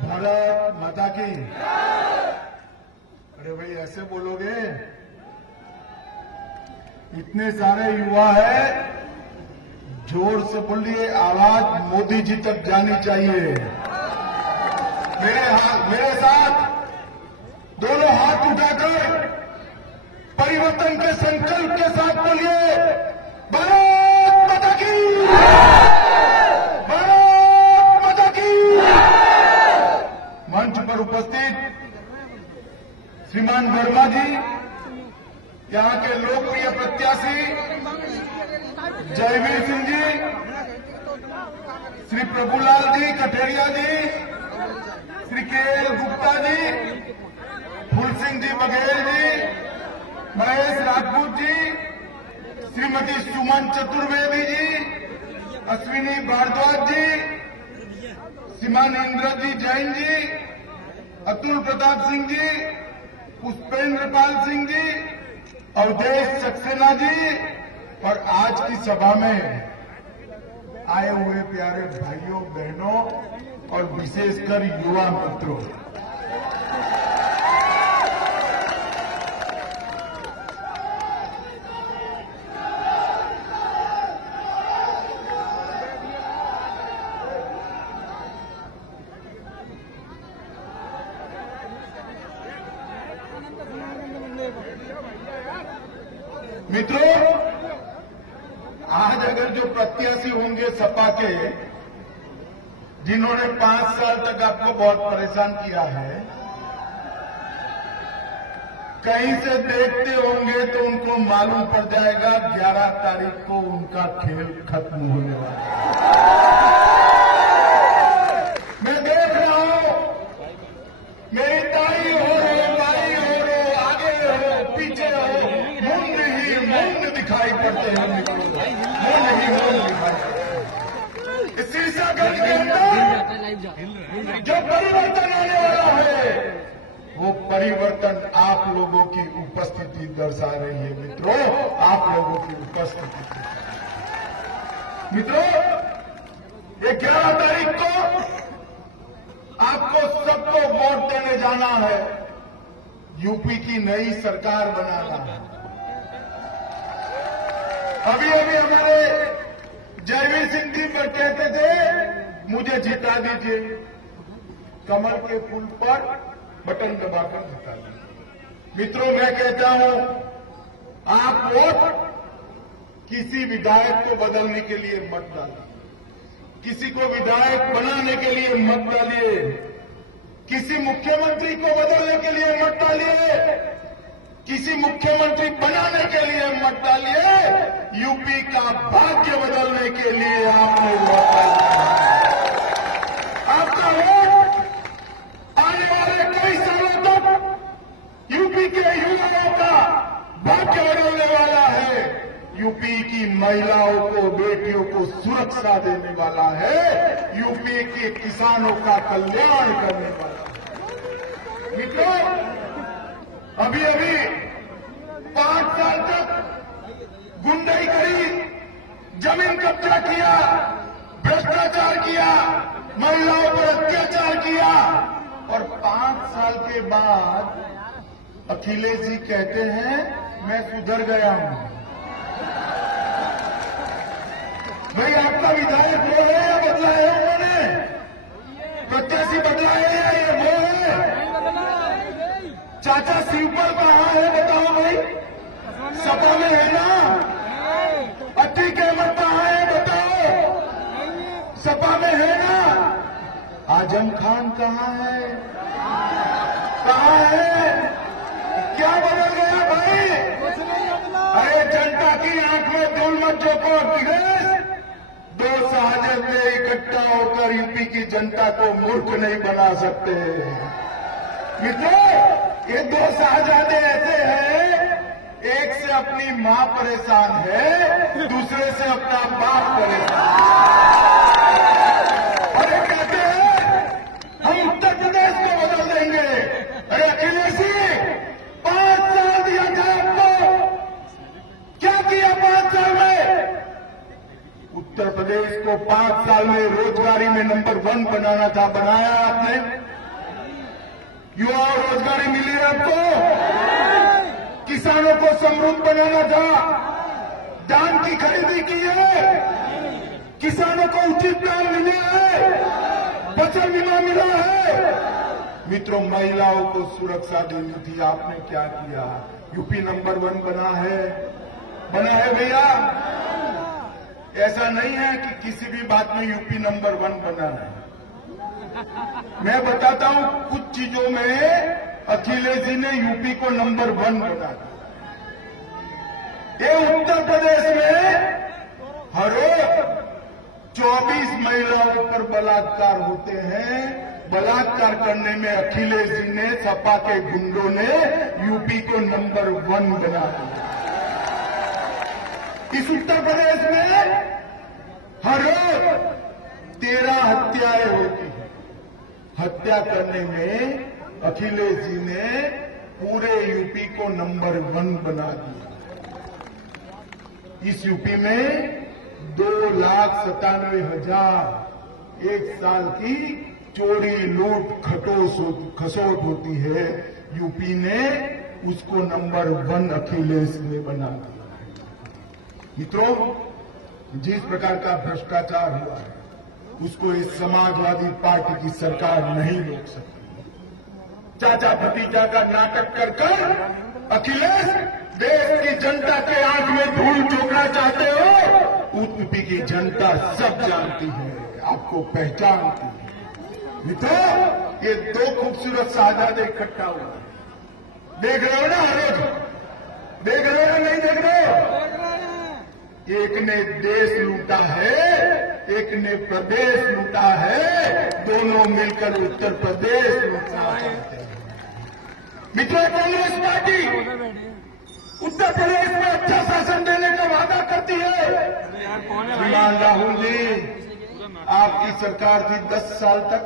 भारत माता की। अरे भाई ऐसे बोलोगे? इतने सारे युवा है, जोर से बोलिए, आवाज मोदी जी तक जानी चाहिए। मेरे साथ दोनों हाथ उठाकर परिवर्तन के संकल्प के साथ बोलिए, भारत माता की, भारत माता की। मंच पर उपस्थित श्रीमान वर्मा जी, यहां के लोकप्रिय प्रत्याशी जयवीर सिंह जी, श्री प्रभुलाल जी कठेरिया जी, श्री के गुप्ता जी, फूल सिंह जी बघेल जी, महेश राजपूत जी, श्रीमती सुमन चतुर्वेदी जी, अश्विनी भारद्वाज जी, श्रीमान इंद्रजीत जैन जी, अतुल प्रताप सिंह जी, पुष्पेंद्र पाल सिंह जी, अवधेश सक्सेना जी, और आज की सभा में आए हुए प्यारे भाइयों बहनों और विशेषकर युवा मित्रों, मित्रों, आज अगर जो प्रत्याशी होंगे सपा के, जिन्होंने 5 साल तक आपको बहुत परेशान किया है, कहीं से देखते होंगे तो उनको मालूम पड़ जाएगा 11 तारीख को उनका खेल खत्म होने वाला है। मैं देख रहा हूं, मेरी ताई हो रो, बाई हो रो, आगे हो, पीछे हो, मुंड ही मुंड दिखाई पड़ते हैं मित्रों, मुंड ही मुंड दिखाई पड़ते हैं। इस शीर्षागंज के अंदर जो परिवर्तन आने वाला है, वो परिवर्तन आप लोगों की उपस्थिति दर्शा रही है मित्रों, आप लोगों की उपस्थिति। मित्रों, ये 11 तारीख को आपको सबको वोट देने जाना है, यूपी की नई सरकार बनाना है। अभी अभी हमारे जयवीर सिंह जी पर कहते थे मुझे जिता दीजिए, कमल के फूल पर बटन दबाकर जिता दीजिए। मित्रों, मैं कहता हूं, आप वोट किसी विधायक को बदलने के लिए मत डालिए, किसी को विधायक बनाने के लिए मत डालिए, किसी मुख्यमंत्री को बदलने के लिए मत डालिए, किसी मुख्यमंत्री बनाने के लिए मत डालिए, यूपी का भाग्य बदलने के लिए आपने वोट डालिए। आपका वोट आने वाले कई सालों तक यूपी के युवाओं का भाग्य बदलने वाला है, यूपी की महिलाओं को, बेटियों को सुरक्षा देने वाला है, यूपी के किसानों का कल्याण करने वाला है। मित्रों, अभी अभी 5 साल तक गुंडाई करी, जमीन कब्जा किया, भ्रष्टाचार किया, महिलाओं पर अत्याचार किया, और 5 साल के बाद अखिलेश जी कहते हैं मैं सुधर गया हूं। भाई, आपका विधायक वो है या बदला है उन्होंने? प्रत्याशी बदला है या ये वो है? चाचा शिवपाल कहां है बताओ भाई? सपा में है ना? अतीक अहमद कहां है बताओ? सपा में है ना? आजम खान कहां है? कहां है? क्या बदल गया भाई? अरे जनता की आंख में धूल मत झोंको अखिलेश। 2 शाहजहां इकट्ठा होकर यूपी की जनता को मूर्ख नहीं बना सकते। मित्रों, ये 2 शाहजहां ऐसे हैं, एक से अपनी मां परेशान है, दूसरे से अपना बाप परेशान है। और ये कहते हैं हम उत्तर प्रदेश को बदल देंगे। अरे अखिलेश जी, 5 साल दिया था आपको, क्या किया 5 साल में? उत्तर प्रदेश को 5 साल में रोजगार बेरोजगारी में नंबर 1 बनाना था, बनाया आपने? युवा और रोजगारी मिली है आपको? किसानों को समृद्ध बनाना था, धान की खरीदी की है, किसानों को उचित दाम मिले हैं, फसल बीमा मिला है। मित्रों, महिलाओं को सुरक्षा देनी थी, आपने क्या किया? यूपी नंबर 1 बना है भैया। ऐसा नहीं है कि किसी भी बात में यूपी नंबर 1 बना है। मैं बताता हूं, कुछ चीजों में अखिलेश जी ने यूपी को नंबर 1 बना दिया। ये उत्तर प्रदेश में हर रोज 24 महिलाओं पर बलात्कार होते हैं। बलात्कार करने में अखिलेश जी ने, सपा के गुंडों ने यूपी को नंबर 1 बना दिया। इस उत्तर प्रदेश में हर रोज 13 हत्याएं होती हैं। हत्या करने में अखिलेश जी ने पूरे यूपी को नंबर 1 बना दिया। इस यूपी में 2,97,000 एक साल की चोरी, लूट, खसोट होती है। यूपी ने उसको नंबर 1 अखिलेश ने बना दिया। मित्रों, जिस प्रकार का भ्रष्टाचार हुआ है उसको इस समाजवादी पार्टी की सरकार नहीं रोक सकती। चाचा भतीजा का नाटक कर अखिलेश देश की जनता के आंख में धूल झोंकना चाहते हो। यूपी की जनता सब जानती है, आपको पहचानती है। मित्रों, ये 2 खूबसूरत शहजादे इकट्ठा हुआ है। देख रहे हो ना? देख रहे हो? नहीं देख रहे हो? एक ने देश लूटा है, एक ने प्रदेश लूटा है, दोनों मिलकर उत्तर प्रदेश लूटना चाहते हैं। मित्रों, कांग्रेस पार्टी उत्तर प्रदेश में अच्छा शासन देने का वादा करती है। श्रीमान राहुल जी, आपकी सरकार थी 10 साल तक,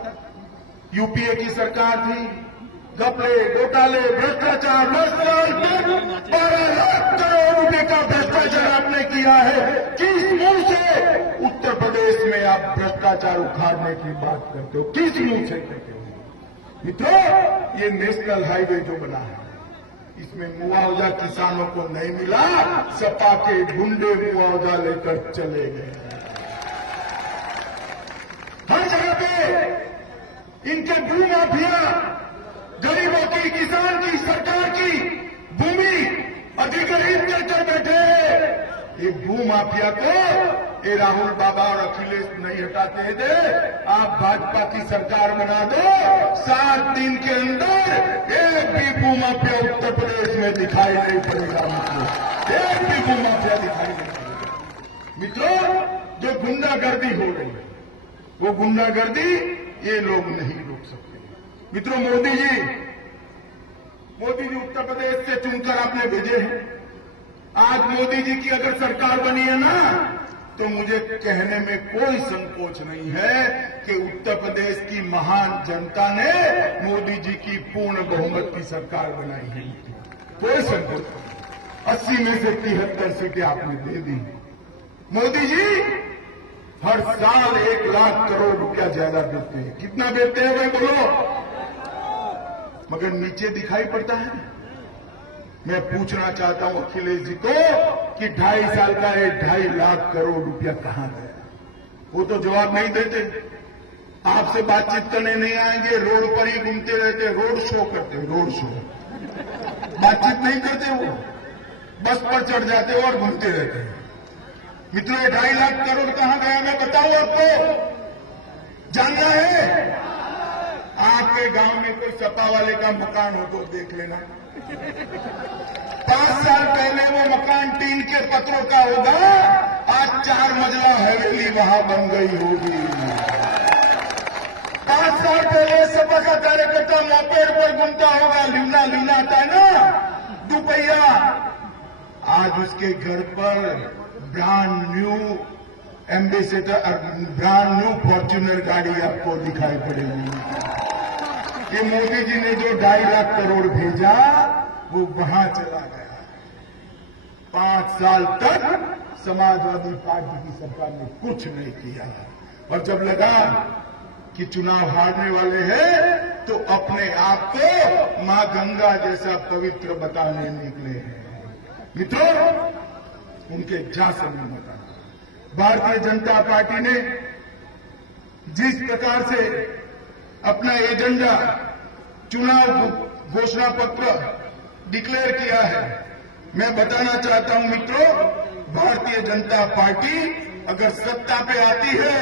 यूपीए की सरकार थी। घपले, घोटाले, भ्रष्टाचार, 12 लाख करोड़ रुपए का भ्रष्टाचार आपने किया है। किस मुंह से उत्तर प्रदेश में आप भ्रष्टाचार उखाड़ने की बात करते हो? किस मुंह से कहते हो? मित्रों, ये नेशनल हाईवे जो बना है, इसमें मुआवजा किसानों को नहीं मिला। सपा के गुंडे मुआवजा लेकर चले गए। हर जगह पे इनके भू माफिया गरीबों की, किसान की, सरकार की भूमि अधिग्रहित करके बैठे। ये भू माफिया को ये राहुल बाबा और अखिलेश नहीं हटाते थे। आप भाजपा की सरकार बना दो, 7 दिन के अंदर एक भी भू माफिया उत्तर प्रदेश में दिखाई नहीं पड़ेगा। मित्रों, एक भी भू माफिया दिखाई नहीं पड़ेगा। मित्रों, जो गुंडागर्दी हो रही है, वो गुंडागर्दी ये लोग नहीं रोक सकते। मित्रों, मोदी जी उत्तर प्रदेश से चुनकर आपने भेजे हैं। आज मोदी जी की अगर सरकार बनी है ना, तो मुझे कहने में कोई संकोच नहीं है कि उत्तर प्रदेश की महान जनता ने मोदी जी की पूर्ण बहुमत की सरकार बनाई है। कोई संकोच नहीं। 80 में से 73 सीटें आपने दे दी। मोदी जी हर साल 1 लाख करोड़ रुपया ज्यादा देते हैं। कितना देते हैं भाई बोलो? मगर नीचे दिखाई पड़ता है। मैं पूछना चाहता हूं अखिलेश जी को कि 2.5 साल का 2.5 लाख करोड़ रुपया कहां गया? वो तो जवाब नहीं देते। आपसे बातचीत करने नहीं आएंगे, रोड पर ही घूमते रहते, रोड शो करते, रोड शो। बातचीत नहीं करते, वो बस पर चढ़ जाते और घूमते रहते हैं। मित्रों, 2.5 लाख करोड़ कहां गया? मैं बताऊं आपको, जानना है? आपके गांव में कोई सपा वाले का मकान हो तो देख लेना। 5 साल पहले वो मकान टीन के पत्रों का होगा, आज 4 मंजिला हवेली वहां बन गई होगी। 5 साल पहले सपा का कार्यकर्ता मोपेड पर घूमता होगा, लीना आता है ना, दुपहिया। आज उसके घर पर brand new ambassador, brand new Fortuner गाड़ी आपको दिखाई पड़ेगी। ये मोदी जी ने जो 2.5 लाख करोड़ भेजा, वो वहां चला गया। 5 साल तक समाजवादी पार्टी की सरकार ने कुछ नहीं किया। और जब लगा कि चुनाव हारने वाले हैं तो अपने आप को मां गंगा जैसा पवित्र बताने निकले हैं। मित्रों, उनके जा से नहीं होता। भारतीय जनता पार्टी ने जिस प्रकार से अपना एजेंडा चुनाव घोषणा पत्र डिक्लेयर किया है, मैं बताना चाहता हूं मित्रों, भारतीय जनता पार्टी अगर सत्ता पे आती है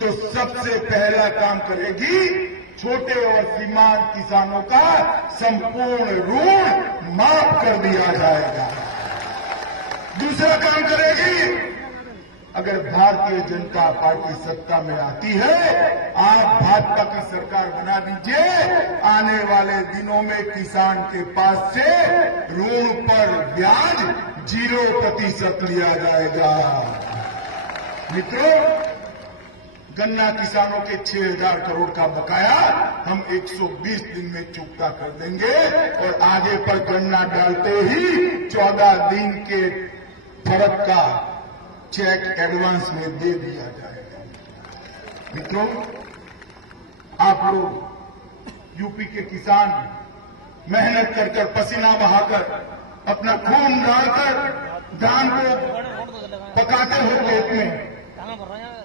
तो सबसे पहला काम करेगी छोटे और सीमांत किसानों का संपूर्ण ऋण माफ कर दिया जाएगा। दूसरा काम करेगी, अगर भारतीय जनता पार्टी सत्ता में आती है, आप भाजपा की सरकार बना दीजिए, आने वाले दिनों में किसान के पास से ऋण पर ब्याज 0% लिया जाएगा। मित्रों, गन्ना किसानों के 6,000 करोड़ का बकाया हम 120 दिन में चुकता कर देंगे और आगे पर गन्ना डालते ही 14 दिन के फर्क का चेक एडवांस में दे दिया जाएगा। मित्रों, आप लोग यूपी के किसान मेहनत कर कर, पसीना बहाकर, अपना खून डालकर धान को पकाते हो खेत में।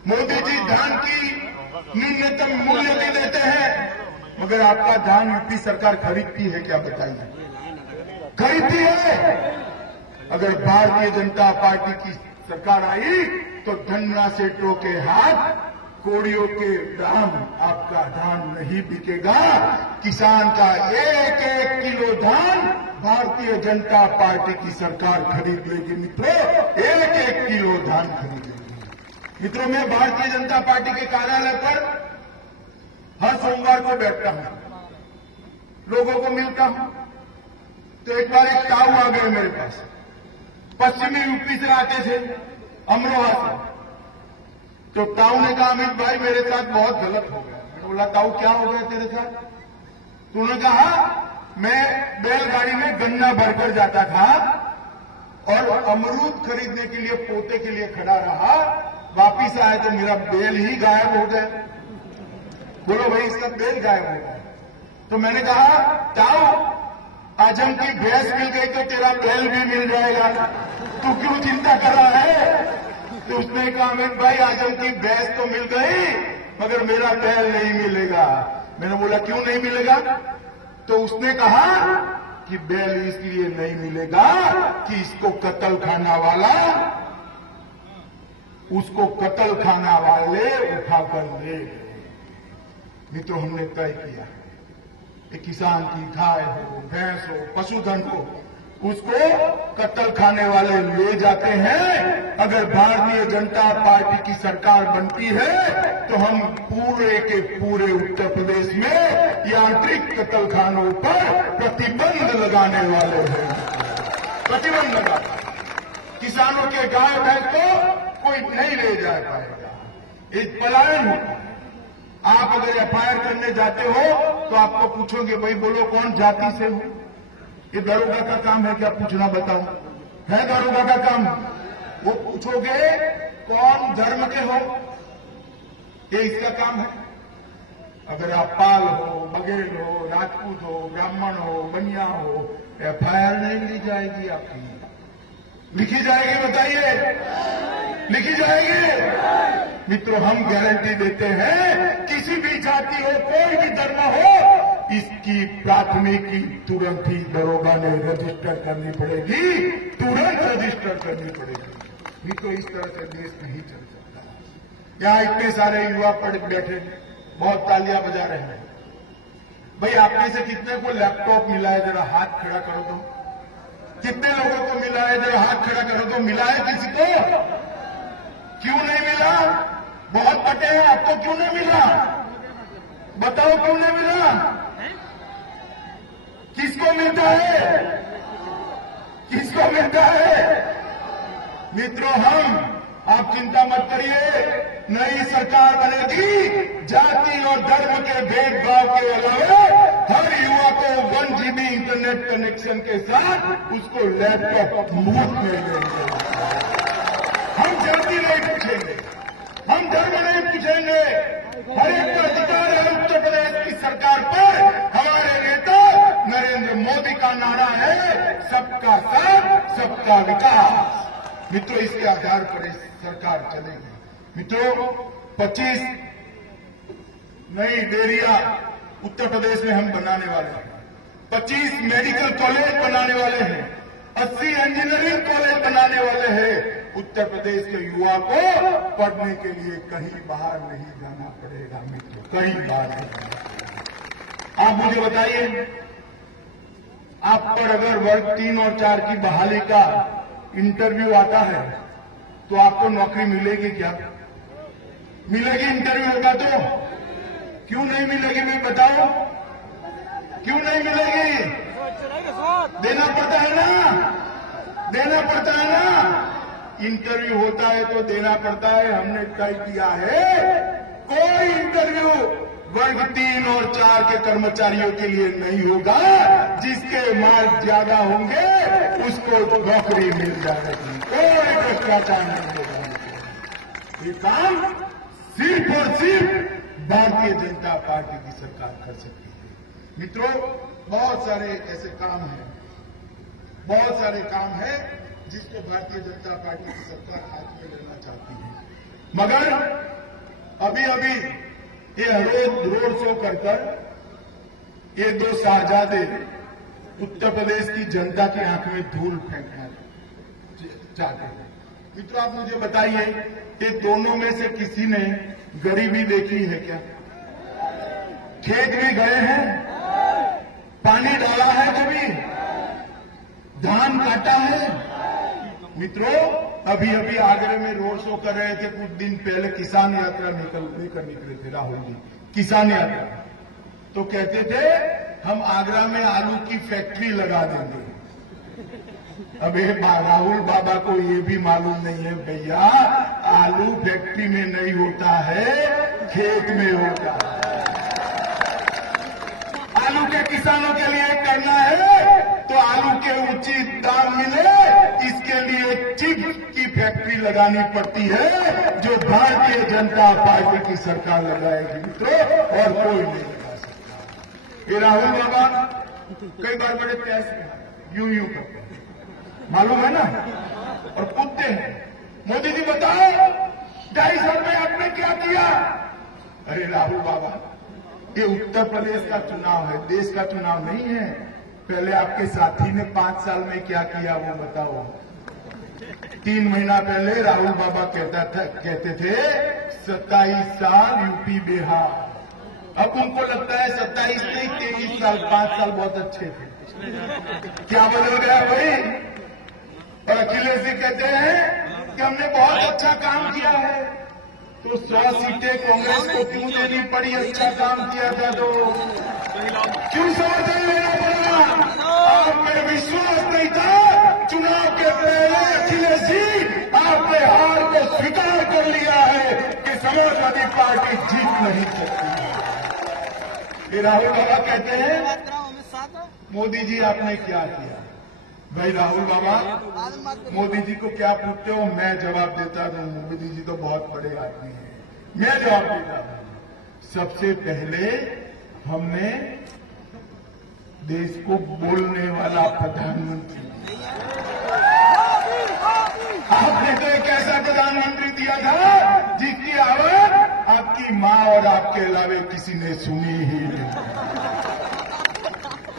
मोदी जी धान की न्यूनतम मूल्य भी देते हैं, मगर आपका धान यूपी सरकार खरीदती है क्या? बताइए, खरीदती है? अगर भारतीय जनता पार्टी की सरकार आई तो धन्ना सेठों के हाथ कोड़ियों के दाम आपका धान नहीं बिकेगा। किसान का एक एक किलो धान भारतीय जनता पार्टी की सरकार खरीद लेगी। मित्रों, एक एक किलो धान खरीद लेगी। मित्रों, मैं भारतीय जनता पार्टी के कार्यालय पर हर सोमवार को बैठता हूं, लोगों को मिलता हूं, तो एक बार एक ताऊ आ गए मेरे पास, पश्चिमी यूपी से आते थे, अमरोहा से। तो ताऊ ने कहा, अमित भाई मेरे साथ बहुत गलत हो गया। मैंने बोला, ताऊ क्या हो गया तेरे साथ? तो उन्होंने कहा, मैं बैलगाड़ी में गन्ना भरकर जाता था और अमरूद खरीदने के लिए पोते के लिए खड़ा रहा, वापिस आए तो मेरा बैल ही गायब हो गया। बोलो भाई, इसका बैल गायब हो गया। तो मैंने कहा, ताऊ आजम की भैंस मिल गई तो तेरा बैल भी मिल जाएगा, तू क्यों चिंता कर रहा है? तो उसने कहा, अमित भाई आजम की भैंस तो मिल गई मगर मेरा बैल नहीं मिलेगा। मैंने बोला, क्यों नहीं मिलेगा? तो उसने कहा कि बैल इसलिए नहीं मिलेगा कि इसको कत्ल खाना वाला, उसको कत्ल खाना वाले उठाकर ले। मित्रों, हमने तय किया कि किसान की गाय हो, भैंस हो, पशुधन हो, उसको कत्ल खाने वाले ले जाते हैं। अगर भारतीय जनता पार्टी की सरकार बनती है तो हम पूरे के पूरे उत्तर प्रदेश में यांत्रिक कत्ल खानों पर प्रतिबंध लगाने वाले हैं। प्रतिबंध लगा, किसानों के गाय भैंस को कोई नहीं ले जा पाएगा। एक पलायन होगा। आप अगर एफआईआर करने जाते हो तो आपको पूछोगे, भाई बोलो कौन जाति से हो? ये दरोगा का काम है क्या पूछना? बताओ, है दरोगा का काम? वो पूछोगे कौन धर्म के हो, ये इसका काम है। अगर आप पाल हो, बघेल हो, राजपूत हो, ब्राह्मण हो, बनिया हो, एफआईआर नहीं ली जाएगी आपकी। लिखी जाएगी? बताइए, लिखी जाएगी? मित्रों, हम गारंटी देते हैं, किसी भी जाति हो, कोई भी धर्म हो, इसकी प्राथमिकी तुरंत ही दरोगा ने रजिस्टर करनी पड़ेगी, तुरंत रजिस्टर करनी पड़ेगी। नहीं तो इस तरह से देश नहीं चल सकता। यहां इतने सारे युवा पढ़ बैठे, बहुत तालियां बजा रहे हैं। भाई, आप में से कितने को लैपटॉप मिला है? जरा हाथ खड़ा करो तो। कितने लोगों को मिला है? जरा हाथ खड़ा करो तो। मिला है किसी को? क्यों नहीं मिला? बहुत बटे हैं, आपको क्यों नहीं मिला? बताओ, क्यों नहीं मिला? किसको मिलता है? किसको मिलता है? मित्रों, आप चिंता मत करिए, नई सरकार बनेगी। जाति और धर्म के भेदभाव के अलावा हर युवा को 1 GB इंटरनेट कनेक्शन के साथ उसको लैपटॉप मुफ्त में देंगे। हम जाति नहीं पूछेंगे, हम धर्म नहीं देंगे। हर एक को अधिकार है उत्तर प्रदेश की सरकार पर। हमारे नेता नरेंद्र मोदी का नारा है सबका साथ सबका विकास। मित्रों, इसके आधार पर सरकार चलेगी। मित्रों, 25 नई डेयरियां उत्तर प्रदेश में हम बनाने वाले हैं। 25 मेडिकल कॉलेज बनाने वाले हैं। 80 इंजीनियरिंग कॉलेज बनाने वाले हैं। उत्तर प्रदेश के युवा को पढ़ने के लिए कहीं बाहर नहीं जाना पड़ेगा। मित्रों, कहीं बाहर नहीं जाना। आप मुझे बताइए, आप पर अगर वर्ग 3 और 4 की बहाली का इंटरव्यू आता है तो आपको नौकरी मिलेगी क्या? मिलेगी? इंटरव्यू होगा तो क्यों नहीं मिलेगी? मैं बताऊं क्यों नहीं मिलेगी? देना पड़ता है ना, देना पड़ता है ना। इंटरव्यू होता है तो देना पड़ता है। हमने तय किया है कोई इंटरव्यू वर्ग 3 और 4 के कर्मचारियों के लिए नहीं होगा। जिसके मार्क ज्यादा होंगे उसको नौकरी मिल जाएगी। कोई भ्रष्टाचार नहीं होगा। ये काम सिर्फ और सिर्फ भारतीय जनता पार्टी की सरकार कर सकती है। मित्रों, बहुत सारे ऐसे काम हैं, बहुत सारे काम हैं जिसको भारतीय जनता पार्टी की सरकार हाथ में लेना चाहती है। मगर अभी अभी ये रोड शो कर ये 2 शाहजादे उत्तर प्रदेश की जनता की आंख में धूल फेंकना चाहते हैं। मित्रों, आप मुझे बताइए, ये दोनों में से किसी ने गरीबी देखी है क्या? खेत में गए हैं? पानी डाला है कभी? धान काटा है? मित्रों, अभी अभी आगरे में रोड शो कर रहे थे। कुछ दिन पहले किसान यात्रा लेकर निकले थे राहुल जी, किसान यात्रा। तो कहते थे हम आगरा में आलू की फैक्ट्री लगा देंगे। अब राहुल बाबा को ये भी मालूम नहीं है भैया, आलू फैक्ट्री में नहीं होता है, खेत में होता है। आलू के किसानों के लिए करना है तो आलू के उचित दाम मिले, इसके लिए चिप्स की फैक्ट्री लगानी पड़ती है जो भारतीय जनता पार्टी की सरकार लगाएगी। मित्रों, और कोई नहीं लगा सकता। ये राहुल बाबा कई बार बड़े प्यास यूं करते हैं, मालूम है ना, और पूछते हैं मोदी जी बताओ 2.5 साल में आपने क्या किया? अरे राहुल बाबा, ये उत्तर प्रदेश का चुनाव है, देश का चुनाव नहीं है। पहले आपके साथी ने 5 साल में क्या किया वो बताओ। 3 महीना पहले राहुल बाबा कहते थे 27 साल यूपी बिहार। अब उनको लगता है 27 नहीं 23 साल, 5 साल बहुत अच्छे थे। क्या बदल गया भाई? और अखिलेश जी कहते हैं कि हमने बहुत अच्छा काम किया है। तो 100 सीटें कांग्रेस को क्यों देनी पड़ी? अच्छा काम किया था तो क्यों समर्थन लेना पड़ा? आप में विश्वास नहीं था। चुनाव के पहले अखिलेश जी आपने हार को स्वीकार कर लिया है कि समाजवादी पार्टी जीत नहीं सकती। ये राहुल बाबा कहते हैं मोदी जी आपने क्या किया? भाई राहुल बाबा, मोदी जी को क्या पूछते हो? मैं जवाब देता हूं। मोदी जी तो बहुत बड़े आदमी हैं, मैं जवाब देता हूं। सबसे पहले हमने देश को बोलने वाला प्रधानमंत्री, आपने तो एक ऐसा प्रधानमंत्री दिया था जिसकी आवाज आपकी मां और आपके अलावे किसी ने सुनी ही नहीं।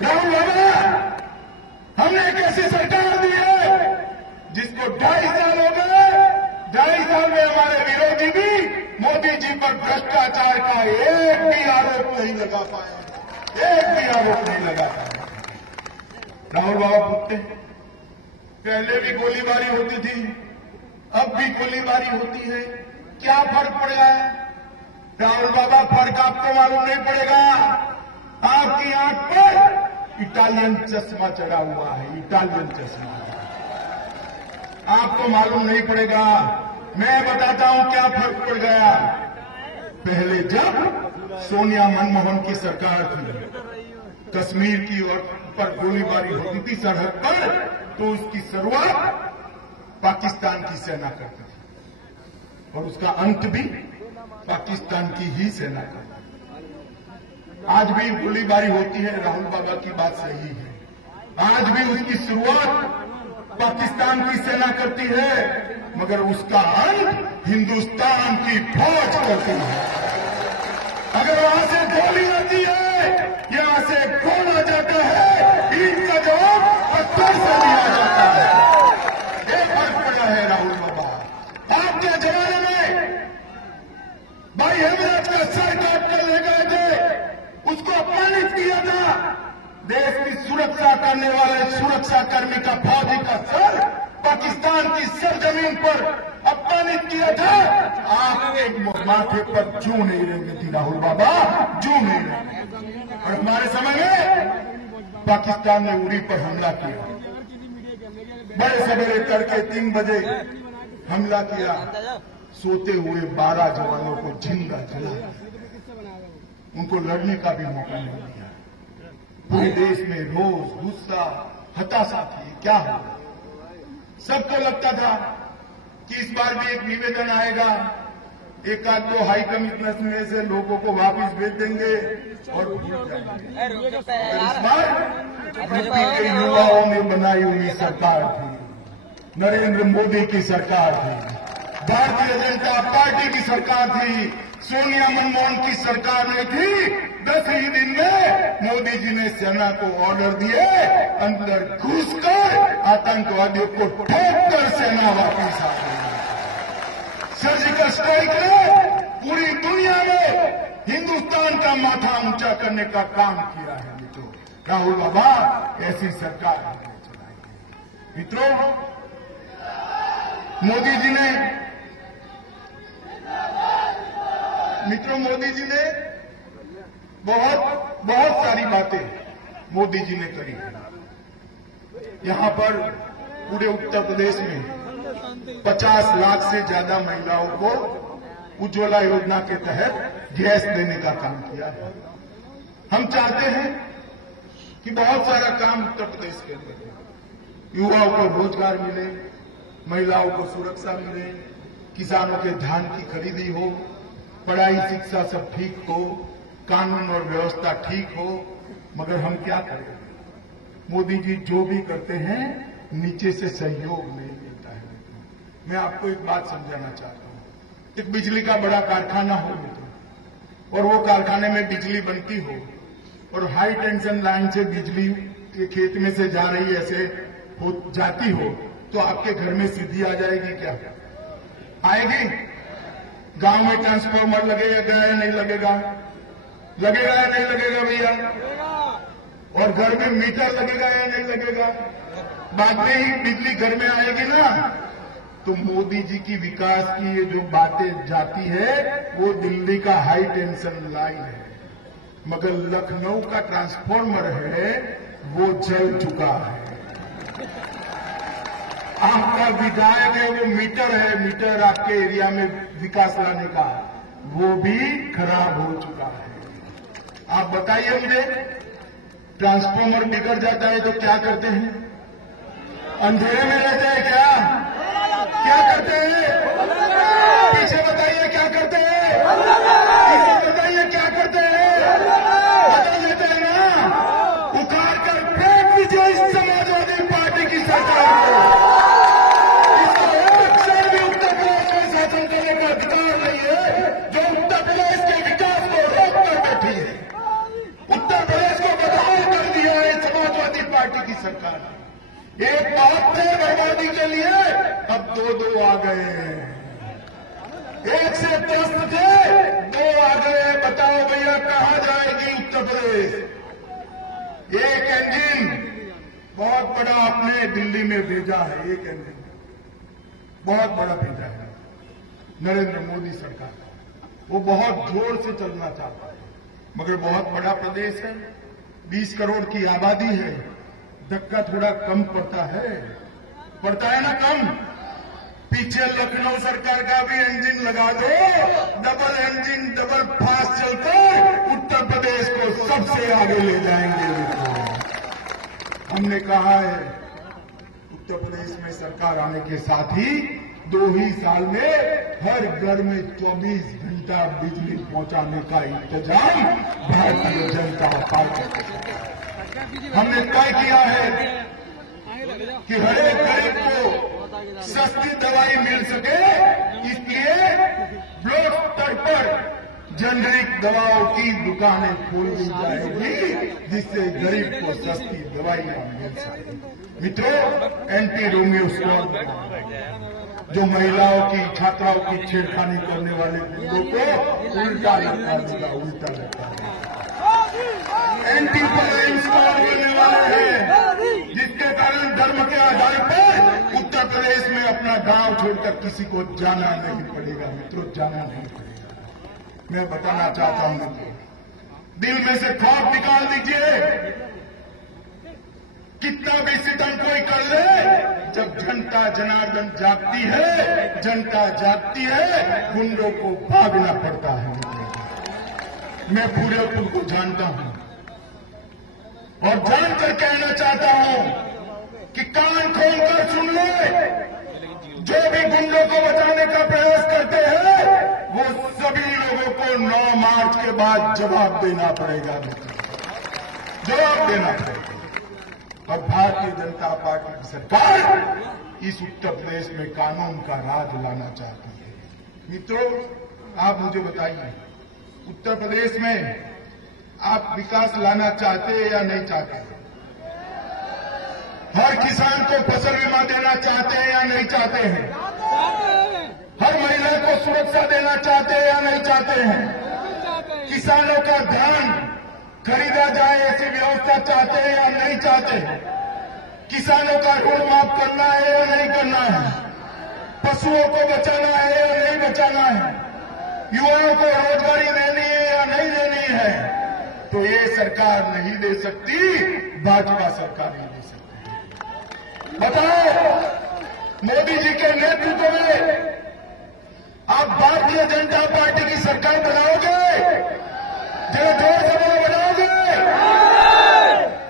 राहुल बाबा, हमने एक ऐसी सरकार दी है जिसको 2.5 साल हो गए। 2.5 साल में हमारे विरोधी भी मोदी जी पर भ्रष्टाचार का एक भी आरोप नहीं लगा पाए, एक भी आरोप नहीं लगा पाए। राहुल बाबा पूछते पहले भी गोलीबारी होती थी, अब भी गोलीबारी होती है, क्या फर्क पड़ गया है? राहुल बाबा, फर्क आपको मालूम नहीं पड़ेगा। आपकी आंख पर इटालियन चश्मा चढ़ा हुआ है, इटालियन चश्मा। आपको मालूम नहीं पड़ेगा। मैं बताता हूं क्या फर्क पड़ गया। पहले जब सोनिया मनमोहन की सरकार थी, कश्मीर की और पर गोलीबारी होती थी सरहद पर, तो उसकी शुरुआत पाकिस्तान की सेना करती थी और उसका अंत भी पाकिस्तान की ही सेना का। आज भी गोलीबारी होती है, राहुल बाबा की बात सही है। आज भी उसकी शुरुआत पाकिस्तान की सेना करती है, मगर उसका अंत हिंदुस्तान की फौज करती है। अगर वहां से गोली आती है, यहां से गोला जाता है, इनका जवाब पत्थर से दिया जाता है। ये फर्क पड़ा है राहुल बाबा। आपके जमाने में भाई हेमराज का सर काट कर ले गए थे, उसको अपमानित किया था। देश की सुरक्षा करने वाले सुरक्षाकर्मी का, फौजी का सर पाकिस्तान की सरजमीन पर अपमानित किया था। आपके माथे पर जू नहीं रहेगी थी राहुल बाबा, जू नहीं रहेगी। और हमारे समय में पाकिस्तान ने उरी पर हमला किया, बड़े सवेरे तड़के 3 बजे हमला किया, सोते हुए 12 जवानों को जिंदा जलाया, उनको लड़ने का भी मौका नहीं दिया। पूरे देश में रोष, गुस्सा, हताशा थी, क्या होगा। सबको लगता था कि इस बार भी एक निवेदन आएगा, एक आध दो हाई कमिश्नर में से लोगों को वापस भेज देंगे और इस बार यूपी के युवाओं ने बनाई हुई सरकार थी, नरेंद्र मोदी की सरकार थी, भारतीय जनता पार्टी की सरकार थी, सोनिया मनमोहन की सरकार में थी। 10 ही दिन में मोदी जी ने सेना को ऑर्डर दिए, अंदर घुसकर आतंकवादियों को ठोक कर सेना वापस आ गई। सर्जिकल स्ट्राइक ने पूरी दुनिया में हिंदुस्तान का माथा ऊंचा करने का काम किया है। मित्रों, राहुल बाबा ऐसी सरकार चलाएंगे। मित्रों, मोदी जी ने बहुत सारी बातें मोदी जी ने करी। यहां पर पूरे उत्तर प्रदेश में 50 लाख से ज्यादा महिलाओं को उज्ज्वला योजना के तहत गैस देने का काम किया है। हम चाहते हैं कि बहुत सारा काम उत्तर प्रदेश के अंदर युवाओं को रोजगार मिले, महिलाओं को सुरक्षा मिले, किसानों के धान की खरीदी हो, पढ़ाई शिक्षा सब ठीक हो, कानून और व्यवस्था ठीक हो। मगर हम क्या करें, मोदी जी जो भी करते हैं नीचे से सहयोग नहीं मिलता है। मैं आपको एक बात समझाना चाहता हूं। एक बिजली का बड़ा कारखाना हो और वो कारखाने में बिजली बनती हो और हाई टेंशन लाइन से बिजली के खेत में से जा रही ऐसे हो जाती हो, तो आपके घर में सीधी आ जाएगी क्या? आएगी? गांव में ट्रांसफार्मर लगेगा या नहीं लगेगा? लगेगा या नहीं लगेगा भैया? और घर में मीटर लगेगा या नहीं लगेगा? बाद में ही बिजली घर में आएगी ना। तो मोदी जी की विकास की ये जो बातें जाती है वो दिल्ली का हाई टेंशन लाइन है, मगर लखनऊ का ट्रांसफार्मर है वो जल चुका है। आपका विधायक है वो मीटर है, मीटर आपके एरिया में विकास लाने का, वो भी खराब हो चुका है। आप बताइए मुझे, ट्रांसफार्मर बिगड़ जाता है तो क्या करते हैं? अंधेरे में रहते हैं क्या? क्या करते हैं? पीछे बताइए क्या करते हैं? पीछे बताइए क्या करते हैं? बता देते हैं ना, उखाड़ कर फेंक दीजिए इस समाजवादी पार्टी की सरकार को। पार्टी की सरकार एक बात थे बर्बादी के लिए, अब दो आ गए हैं। 1 से 10 थे, 2 आ गए। बताओ भैया कहां जाएगी उत्तर प्रदेश? एक इंजन बहुत बड़ा आपने दिल्ली में भेजा है, एक इंजन बहुत बड़ा भेजा है नरेंद्र मोदी सरकार। वो बहुत जोर से चलना चाहता है, मगर बहुत बड़ा प्रदेश है, 20 करोड़ की आबादी है, धक्का थोड़ा कम पड़ता है ना कम। पीछे लखनऊ सरकार का भी इंजन लगा दो, डबल इंजन डबल फास्ट चलकर उत्तर प्रदेश को सबसे आगे ले जाएंगे। हमने कहा है उत्तर प्रदेश में सरकार आने के साथ ही 2 ही साल में हर घर में 24 घंटे सीधा बिजली पहुंचाने का इंतजाम भारतीय जनता पार्टी। हमने तय किया है कि हर एक गरीब को सस्ती दवाई मिल सके, इसलिए ब्लॉक स्तर पर जेनरिक दवाओं की दुकानें खोल दी जाएगी, जिससे गरीब को सस्ती दवाइयां मिल सके। मित्रों, एंटी रोमियो स्क्वाड जो महिलाओं की, छात्राओं की छेड़खानी करने वाले गुंडों को उल्टा लगता है, एंटी फायरिंग स्क्वाड करने वाले हैं, जिसके कारण धर्म के आधार पर उत्तर प्रदेश में अपना गांव छोड़कर किसी को जाना नहीं पड़ेगा। मित्रों, जाना नहीं पड़ेगा। मैं बताना चाहता हूं, दिल में से ख्वाब निकाल दीजिए। कितना भी सितम कोई कर ले, जब जनता जनार्दन जागती है, जनता जागती है, गुंडों को भागना पड़ता है। मैं पूरे पुल को जानता हूं और जानकर कहना चाहता हूं कि कान खोलकर सुन ले, जो भी गुंडों को बचाने का प्रयास करते हैं, वो सभी लोगों को 9 मार्च के बाद जवाब देना पड़ेगा, जवाब देना पड़ेगा। और भारतीय जनता पार्टी की सरकार इस उत्तर प्रदेश में कानून का राज लाना चाहती है। मित्रों, आप मुझे बताइए, उत्तर प्रदेश में आप विकास लाना चाहते हैं या नहीं चाहते? हर किसान को फसल बीमा देना चाहते हैं या नहीं चाहते हैं? हर महिला को सुरक्षा देना चाहते हैं या नहीं चाहते हैं? किसानों का धान खरीदा जाए ऐसी व्यवस्था चाहते हैं या नहीं चाहते हैं? किसानों का ऋण माफ करना है या नहीं करना है? पशुओं को बचाना है या नहीं बचाना है? युवाओं को रोजगारी देनी है या नहीं देनी है? तो ये सरकार नहीं दे सकती, भाजपा सरकार नहीं दे सकती। बताओ, मोदी जी के नेतृत्व में आप भारतीय जनता पार्टी की सरकार बनाओगे? जरा जोर से बोलो, बनाओगे?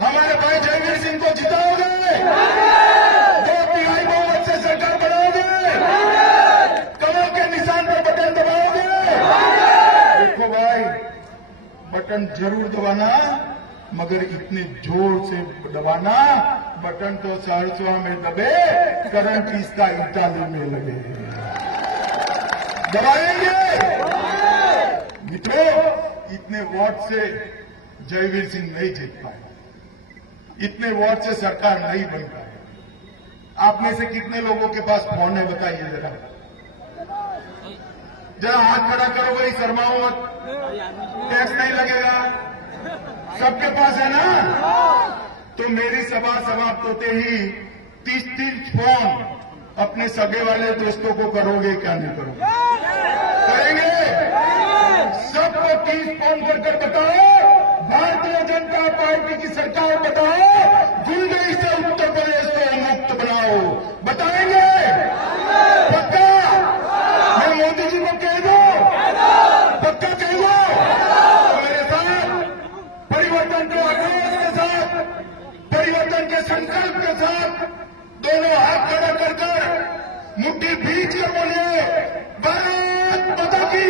हमारे भाई जयवीर सिंह को जिताओगे? 2/3 बहुमत से सरकार बनाओगे? कमल के निशान पर बटन दबाओगे? देखो भाई, बटन जरूर दबाना, मगर इतने जोर से दबाना, बटन तो सहरसा में दबे, करंट इसका इटाली में लगे। दबाएंगे? मित्रों, इतने वोट से जयवीर सिंह नहीं जीत पाए, इतने वोट से सरकार नहीं बन पाए। आप में से कितने लोगों के पास फोन है, बताइए जरा। जरा हाथ खड़ा करो भाई, शर्माओ मत, टैक्स नहीं लगेगा, सबके पास है ना? तो मेरी सभा समाप्त होते ही 30 फोन अपने सगे वाले दोस्तों को करोगे क्या नहीं करोगे? करेंगे? सबको 30 फोन करके बताओ, भारतीय जनता पार्टी की सरकार बताओ, गुंडे से उत्तर प्रदेश को मुक्त बनाओ। बताएंगे? पक्का? मैं मोदी जी को कह दो, पक्का कह दो? तो मेरे साथ परिवर्तन के आदेश के साथ, परिवर्तन के संकल्प के साथ दोनों हाथ खड़ा कर मुट्ठी भींच के बोलिए, भारत माता की।